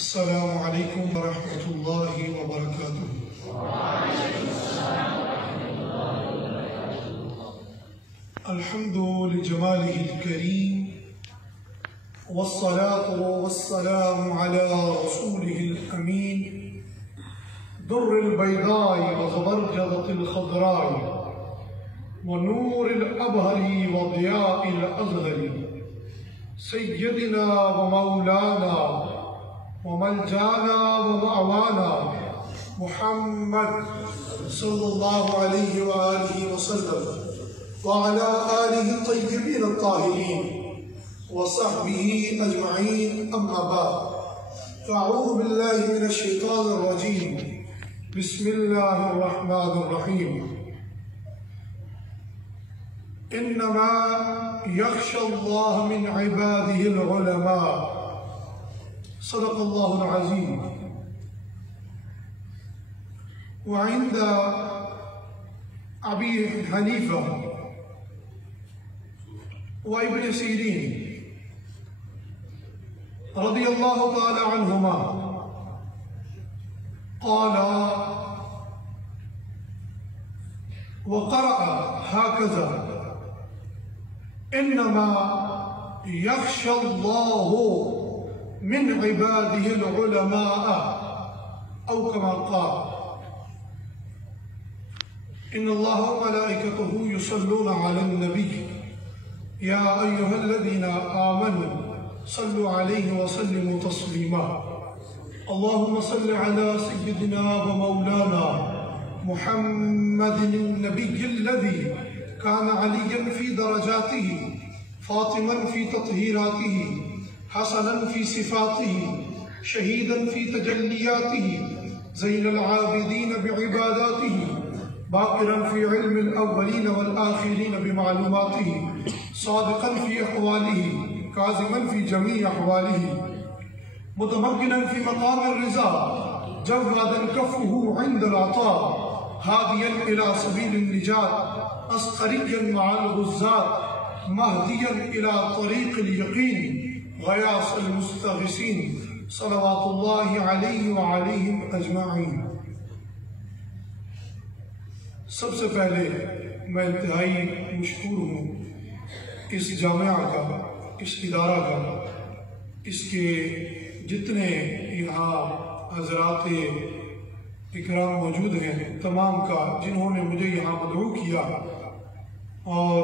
السلام علیکم ورحمۃ اللہ وبرکاتہ۔ الحمد لجمالہ الکریم والصلاة والسلام على رسولہ الامین در البیضاء وزبرجدة الخضراء ونور الابہر وضیاء الازہر سیدنا ومولانا وملجانا ومعوانا محمد صلی اللہ علیہ وآلہ وسلم وعلى آلہ الطیبین الطاہرین وصحبہ اجمعین، اما بعد فاعوذ باللہ من الشیطان الرجیم، بسم اللہ الرحمن الرحیم۔ انما یخشی اللہ من عباده العلماء، صدق اللہ العظیم۔ وعند ابی حنیفہ وابن سیرین رضی اللہ تعالی عنہما قال وقرأ هكذا: انما يخشى الله من عباده العلماء، او كما قال: ان الله وملائكته يصلون على النبي يا ايها الذين امنوا صلوا عليه وسلموا تسليما۔ اللهم صل على سيدنا ومولانا محمد النبي الذي كان عليا في درجاته، فاطما في تطهيراته، حسنا في صفاته، شهيدا في تجلياته، زين العابدين بعباداته، باقرا في علم الأولين والآخرين بمعلوماته، صادقا في أقواله، كاظما في جميع أحواله، متمكنا في مقام الرضا، جوادا كفه عند العطاء، هاديا إلى سبيل النجاة، عسكريا مع الغزاة، مهديا إلى طريق اليقين، غياث المستغيثين، صلوات الله عليه وعليهم أجمعين۔ سب سے پہلے میں انتہائی مشکور ہوں اس جامعہ کا، اس ادارہ کا، اس کے جتنے یہاں حضرات اکرام موجود ہیں تمام کا، جنہوں نے مجھے یہاں مدعو کیا اور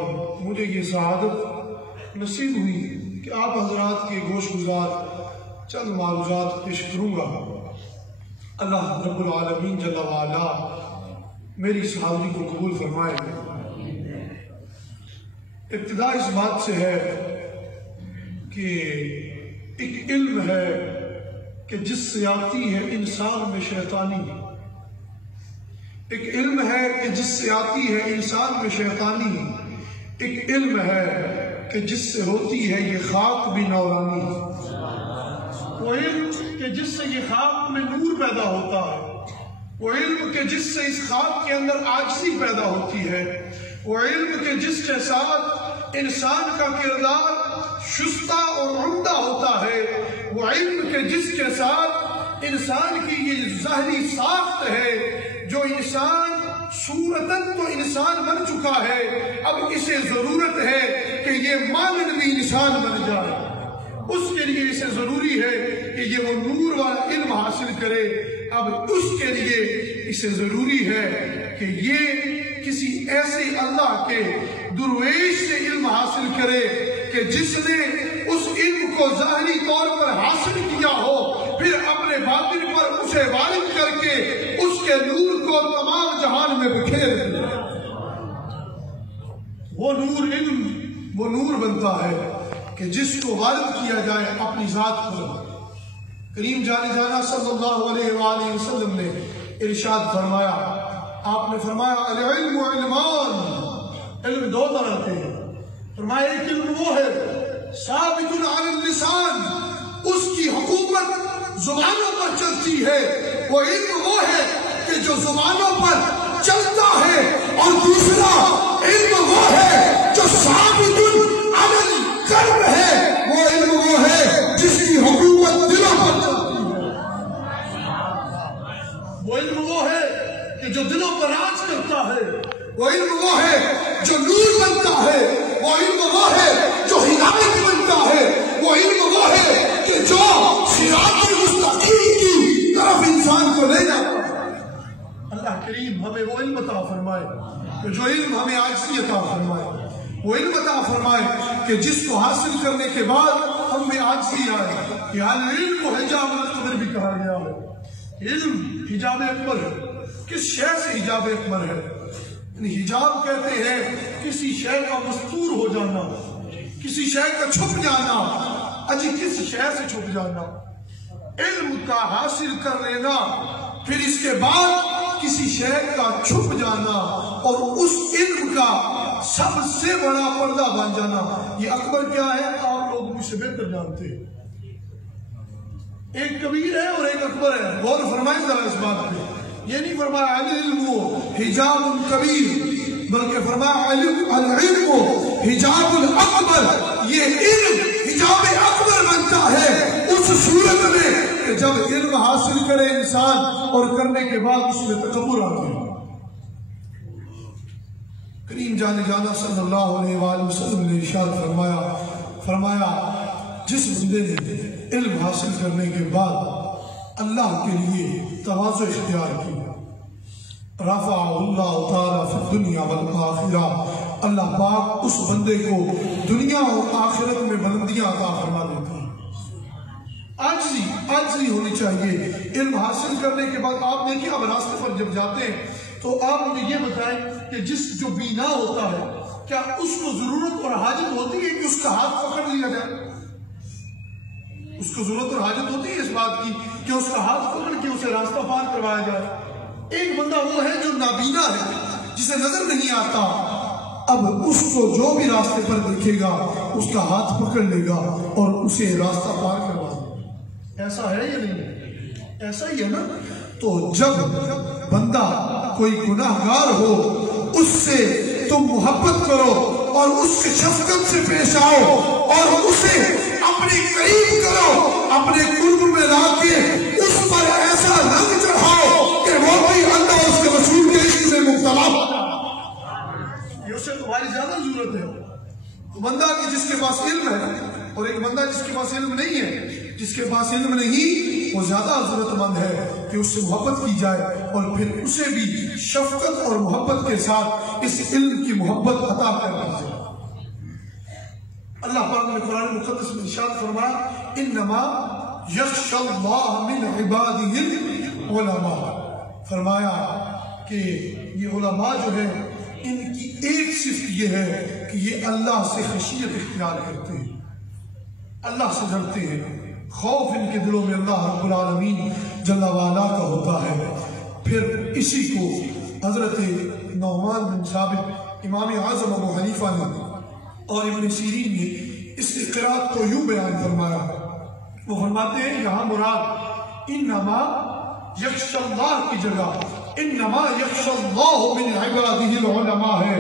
مجھے یہ سعادت نصیب ہوئی کہ آپ حضرات کے گوش گزار چند معروضات پیش کروں گا۔ اللہ رب العالمین جل وعلا میری اس حاضری کو قبول فرمائے۔ ابتدا اس بات سے ہے کہ ایک علم ہے کہ جس سے آتی ہے انسان میں شیطانی، ایک علم ہے کہ جس سے آتی ہے انسان میں شیطانی، ایک علم ہے کہ جس سے ہوتی ہے یہ خاک بھی نورانی، وہ علم کہ جس سے یہ خاک میں نور پیدا ہوتا ہے، وہ علم کہ جس سے اس خاک کے اندر عاجزی پیدا ہوتی ہے، وہ علم کہ جس کے ساتھ انسان کا کردار شستہ اور عمدہ ہوتا ہے، وہ علم کہ جس کے ساتھ انسان کی یہ ظاہری ساخت ہے، جو انسان صورتاً تو انسان بن چکا ہے، اب اسے ضرورت ہے کہ یہ مانن بھی انسان بن جائے، اس کے لیے اسے ضروری ہے کہ یہ وہ نور والا علم حاصل کرے۔ اب اس کے لیے اسے ضروری ہے کہ یہ کسی ایسے اللہ کے درویش سے علم حاصل کرے کہ جس نے اس علم کو ظاہری طور پر حاصل کیا ہو، پھر اپنے باطن پر اسے وارد کر کے اس کے نور کو تمام جہان میں بکھیر دے۔ وہ نور علم وہ نور بنتا ہے کہ جس کو وارد کیا جائے اپنی ذات پر۔ کریم جانے جانا صلی اللہ علیہ وآلہ وسلم نے ارشاد فرمایا، آپ نے فرمایا العلم علمان، علم دو طرح کے ہیں، فرمایا ایک علم وہ ہے ثابت علی اللسان، اس کی حکومت زبانوں پر چلتی ہے، وہ علم وہ ہے کہ جو زبانوں پر چلتا ہے، اور دوسرا علم وہ ہے جو ثابت علی القلب ہے، وہ علم وہ ہے جس کی حکومت دلوں پر چلتی ہے۔ صراط المستقیم کی طرف انسان کو لے جاتا ہے۔ اللہ کریم ہمیں وہ علم عطا فرمائے کہ جو علم ہمیں عاجزی عطا فرمائے، وہ علم عطا فرمائے کہ جس کو حاصل کرنے کے بعد ہم میں عاجزی آئے۔ کہ علم کو حجاب اکبر بھی کہا گیا ہے۔ علم حجاب اکبر ہے۔ کس شے سے حجاب اکبر ہے؟ حجاب کہتے ہیں کسی شے کا مستور ہو جانا، کسی شے کا چھپ جانا۔ اجی کس شے سے چھپ جانا؟ علم کا حاصل کر لینا، پھر اس کے بعد کسی شے کا چھپ جانا اور اس علم کا سب سے بڑا پردہ بن جانا۔ یہ اکبر کیا ہے آپ لوگ مجھ سے بہتر جانتے ہیں۔ ایک کبیر ہے اور ایک اکبر ہے، غور فرمائیں ذرا اس بات پہ۔ یہ نہیں فرمایا العلم حجاب کبیر، بلکہ فرمایا العلم حجاب الاکبر۔ یہ علم حجاب اکبر بنتا ہے اس صورت میں کہ جب علم حاصل کرے انسان اور کرنے کے بعد اس میں تکبر آتا ہے۔ کریم جانے جانا صلی اللہ علیہ وآلہ وسلم نے ارشاد فرمایا جس بندے نے علم حاصل کرنے کے بعد اللہ کے لیے تواضع اختیار کیا، رفع اللہ تعالیٰ فی الدنیا والآخرہ، اللہ پاک اس بندے کو دنیا اور آخرت میں بلندیاں عطا فرما دیتا ہے۔ عاجزی ہونی چاہیے۔ علم حاصل کرنے کے بعد آپ دیکھیں اب راستے پر جب جاتے ہیں تو آپ مجھے یہ بتائیں کہ جو بینا ہوتا ہے کیا اس کو ضرورت اور حاجت ہوتی ہے کہ اس کا ہاتھ پکڑ لیا جائے؟ اس کو ضرورت اور حاجت ہوتی ہے اس بات کی کہ اس کا ہاتھ پکڑ کے اسے راستہ پار کروایا جائے؟ ایک بندہ وہ ہے جو نابینا ہے، جسے نظر نہیں آتا، اب اس کو جو بھی راستے پر دیکھے گا اس کا ہاتھ پکڑ لے گا اور اسے راستہ پار کروا دے۔ ایسا ہے یا نہیں؟ ایسا ہی ہے نا؟ تو جب بندہ کوئی گناہگار ہو اس سے تم محبت کرو اور اس سے شفقت سے پیش آؤ اور اسے اپنے قریب کرو، اپنے قرب میں لا کے اس پر ایسا رنگ چڑھاؤ کہ وہ بھی اللہ اس کے رسول کے عشق میں مبتلا ہو۔ یہ اسے تمہاری زیادہ ضرورت ہے۔ بندہ کی جس کے پاس علم ہے اور ایک بندہ جس کے پاس علم نہیں ہے، جس کے پاس علم نہیں وہ زیادہ ضرورت مند ہے کہ اس سے محبت کی جائے اور پھر اسے بھی شفقت اور محبت کے ساتھ اس علم کی محبت عطا کر دی جائے۔ اللہ پاک نے قرآن مقدس میں ارشاد فرمایا انما یخشی اللہ من عبادہ العلماء، فرمایا کہ یہ علماء جو ہے ان کی ایک صفت یہ ہے کہ یہ اللہ سے خشیت اختیار کرتے ہیں، اللہ سے ڈرتے ہیں، خوف ان کے دلوں میں اللہ رب العالمین جل وعلا کا ہوتا ہے۔ پھر اسی کو حضرت نعمان بن ثابت امام اعظم ابو حنیفہ نے اور ابن سیرین نے اس قرات کو یوں بیان فرمایا، وہ فرماتے ہیں یہاں مراد انما یخشی اللہ کی جگہ انما یخشی اللہ من عبادہ العلماء ہے۔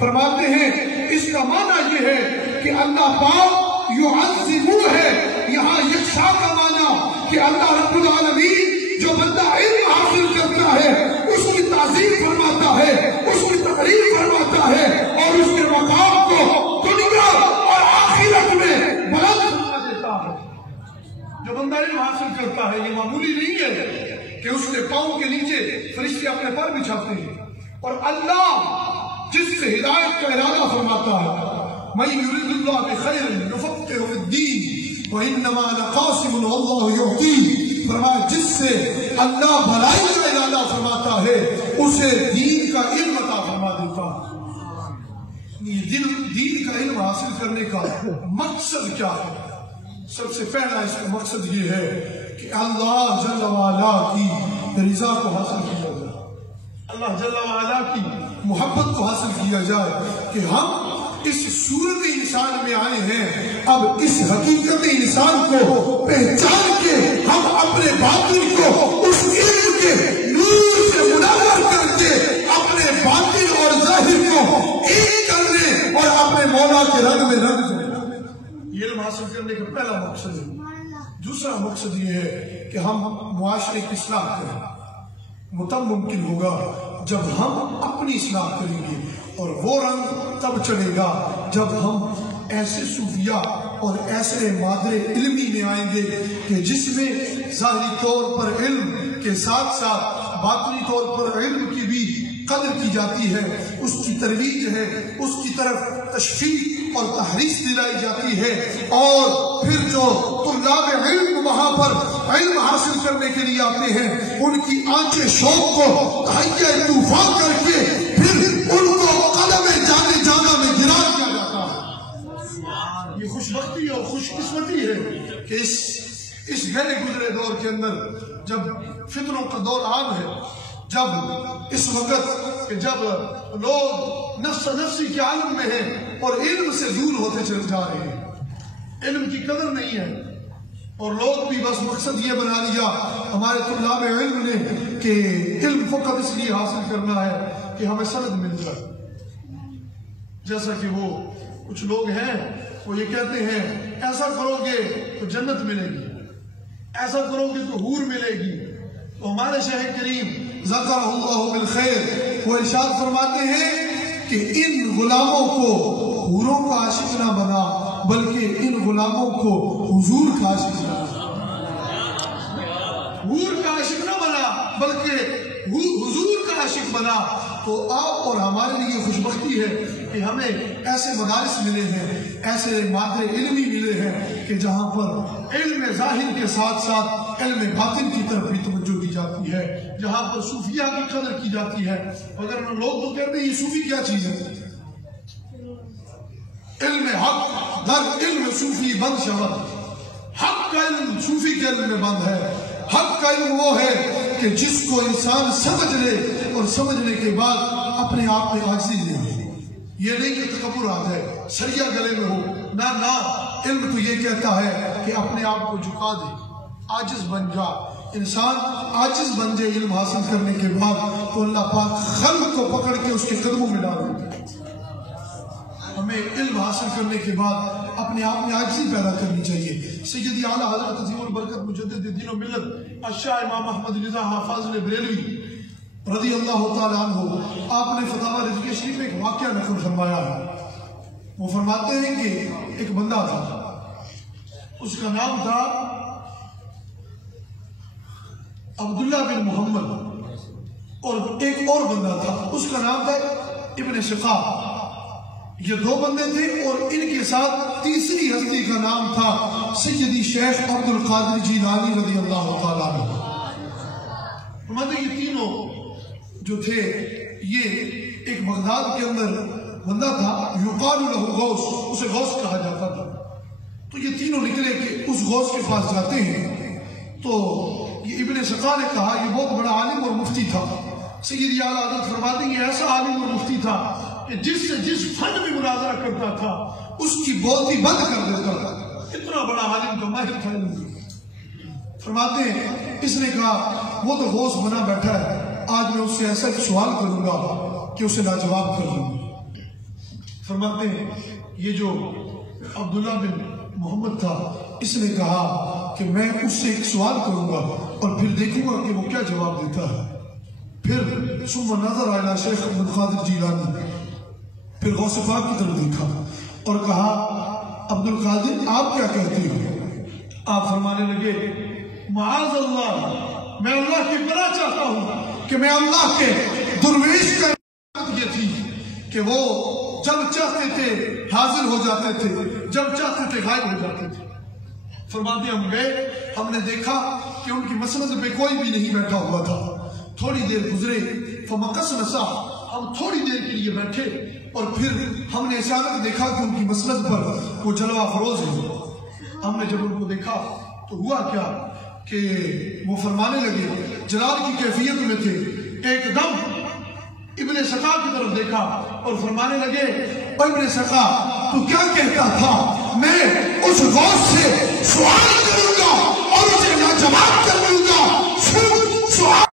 فرماتے ہیں اس کا معنی یہ ہے کہ اللہ پاک یعظمون ہے، یہاں یخشا کا معنی کہ اللہ رب العالمین جو بندہ علم حاصل کرتا ہے اس کی تعظیم فرماتا ہے، اس کی تقریر فرماتا ہے اور اس کے مقام کو دنیا اور آخرت میں بلند فرما دیتا ہے۔ جو بندہ علم حاصل کرتا ہے یہ معمولی نہیں ہے کہ اس کے پاؤں کے نیچے فرشتے اپنے پر بچھاتے ہیں، اور اللہ جس سے ہدایت کا ارادہ فرماتا ہے من يريد الله بخير يفقهه في الدين وانما انا قاسم والله يعطي، فرمایا جس سے اللہ بھلائی کا ارادہ فرماتا ہے اسے دین کا علم عطا فرما دیتا ہے۔ دین کا علم حاصل کرنے کا مقصد کیا ہے؟ سب سے پہلا اس کا مقصد یہ ہے کہ اللہ جل وعلا کی رضا کو حاصل کیا جائے، اللہ جل وعلا کی محبت کو حاصل کیا جائے کہ ہم اس صورت انسان میں آئے ہیں، اب اس حقیقت انسان کو پہچان کے ہم اپنے باطن کو اس علم کے نور سے منور کر کے اپنے باطن اور ظاہر کو ایک کرنے اور اپنے مولا کے رنگ میں رنگ جائیں۔ یہ علم حاصل کرنے کا پہلا مقصد ہے۔ دوسرا مقصد یہ ہے کہ ہم معاشرے کی اصلاح کریں، تب ممکن ہوگا جب ہم اپنی اصلاح کریں گے، اور وہ رنگ تب چڑھے گا جب ہم ایسے صوفیاء اور ایسے مادر علمی میں آئیں گے کہ جس میں ظاہری طور پر علم کے ساتھ ساتھ باطنی طور پر علم کی بھی قدر کی جاتی ہے، اس کی ترویج ہے، اس کی طرف تشویق اور تحریص دلائی جاتی ہے، اور پھر جو طلاب علم وہاں پر علم حاصل کرنے کے لیے آتے ہیں ان کی آنچیں شوق کو تہیہ طوفان کر کے پھر ان کو قدم جانے جانا میں گرا دیا جاتا ہے۔ یہ خوش بختی اور خوش قسمتی ہے کہ اس گہرے گزرے دور کے اندر جب فتنوں کا دور عام ہے، جب اس وقت کہ جب لوگ نفس نفسی کے عالم میں ہیں اور علم سے دور ہوتے چل جا رہے ہیں، علم کی قدر نہیں ہے، اور لوگ بھی بس مقصد یہ بنا لیا ہمارے طلاب علم نے کہ علم فقط اس لیے حاصل کرنا ہے کہ ہمیں سند مل جائے۔ جیسا کہ وہ کچھ لوگ ہیں وہ یہ کہتے ہیں ایسا کرو گے تو جنت ملے گی، ایسا کرو گے تو حور ملے گی۔ تو ہمارے شیخ کریم ذکرہ اللہ بالخیر وہ ارشاد فرماتے ہیں کہ ان غلاموں کو حوروں کا عاشق نہ بنا بلکہ ان غلاموں کو حضور کا عاشق بنا، حور کا عاشق نہ بنا بلکہ حضور کا عاشق بنا۔ تو آپ اور ہمارے لیے خوش بختی ہے کہ ہمیں ایسے مدارس ملے ہیں، ایسے مادر علمی ملے ہیں کہ جہاں پر علم ظاہر کے ساتھ ساتھ علم باطن کی طرف بھی توجہ دی جاتی ہے، جہاں پر صوفیہ کی قدر کی جاتی ہے۔ اگر لوگ تو کہتے ہیں یہ صوفی کیا چیز ہے، علم حق در علم صوفی بند شود، حق کا علم صوفی کے علم میں بند ہے۔ حق کا علم وہ ہے کہ جس کو انسان سمجھ لے اور سمجھنے کے بعد اپنے آپ میں عاجزی لے، یہ نہیں کہ تکبر آ جائے، سریا گلے میں ہو، نہ علم تو یہ کہتا ہے کہ اپنے آپ کو جھکا دے، عاجز بن جا۔ انسان عاجز بن جائے علم حاصل کرنے کے بعد تو اللہ پاک خلق کو پکڑ کے اس کے قدموں میں ڈال دیتا ہے۔ ہمیں علم حاصل کرنے کے بعد اپنے آپ میں عاجزی پیدا کرنی چاہیے۔ سیدی اعلیٰ حضرت عظیم البرکت مجدد دین و ملت الشاہ امام احمد رضا حافظ بریلوی رضی اللہ تعالیٰ عنہ، آپ نے فتاوی رضویہ شریف میں ایک واقعہ نقل فرمایا ہے۔ وہ فرماتے ہیں کہ ایک بندہ تھا، اس کا نام تھا عبداللہ بن محمد، اور ایک اور بندہ تھا اس کا نام تھا ابن شقا۔ یہ دو بندے تھے اور ان کے ساتھ تیسری ہستی کا نام تھا سیدی شیخ عبد القادر جیلانی رضی اللہ تعالیٰ عنہ۔ فرماتے یہ تینوں جو تھے یہ ایک بغداد کے اندر بندہ تھا یقال لہ غوث، اسے غوث کہا جاتا تھا۔ تو یہ تینوں نکلے کہ اس غوث کے پاس جاتے ہیں، تو یہ ابن شقا نے کہا یہ بہت بڑا عالم اور مفتی تھا۔ سیدی اعلیٰ حضرت فرماتے ہیں یہ ایسا عالم اور مفتی تھا کہ جس سے جس فن میں مناظرہ کرتا تھا اس کی بولتی بند کر دیتا تھا، اتنا بڑا عالم کا ماہر تھا۔ فرماتے ہیں اس نے کہا وہ تو غوث بنا بیٹھا ہے، آج میں اس سے ایسا سوال کروں گا کہ اسے لاجواب کر دوں۔ فرماتے ہیں یہ جو عبداللہ بن محمد تھا اس نے کہا کہ میں اس سے ایک سوال کروں گا اور پھر دیکھوں گا کہ وہ کیا جواب دیتا ہے۔ پھر ثم نظر الی شیخ عبد القادر جیلانی، پھر غوث پاک کی طرف دیکھا اور کہا عبد القادر آپ کیا کہتے ہو؟ آپ فرمانے لگے معاذ اللہ، میں اللہ کی پناہ چاہتا ہوں کہ میں اللہ کے درویش کا یہ تھی کہ وہ جب چاہتے تھے حاضر ہو جاتے تھے، جب چاہتے تھے غائب ہو جاتے تھے۔ فرماتے ہم گئے، ہم نے دیکھا کہ ان کی مسند پہ کوئی بھی نہیں بیٹھا ہوا تھا۔ تھوڑی دیر گزرے فمکثنا ساعۃ، ہم تھوڑی دیر کے لیے بیٹھے اور پھر ہم نے اچانک دیکھا کہ ان کی مسند پر وہ جلوہ فروز ہے۔ ہم نے جب ان کو دیکھا تو ہوا کیا کہ وہ فرمانے لگے، جلال کی کیفیت میں تھے، ایک دم ابن شقا کی طرف دیکھا اور فرمانے لگے ابن شقا تو کیا کہتا تھا؟ میں اس غوث سے سوال کروں گا اور اسے لاجواب کر دوں گا۔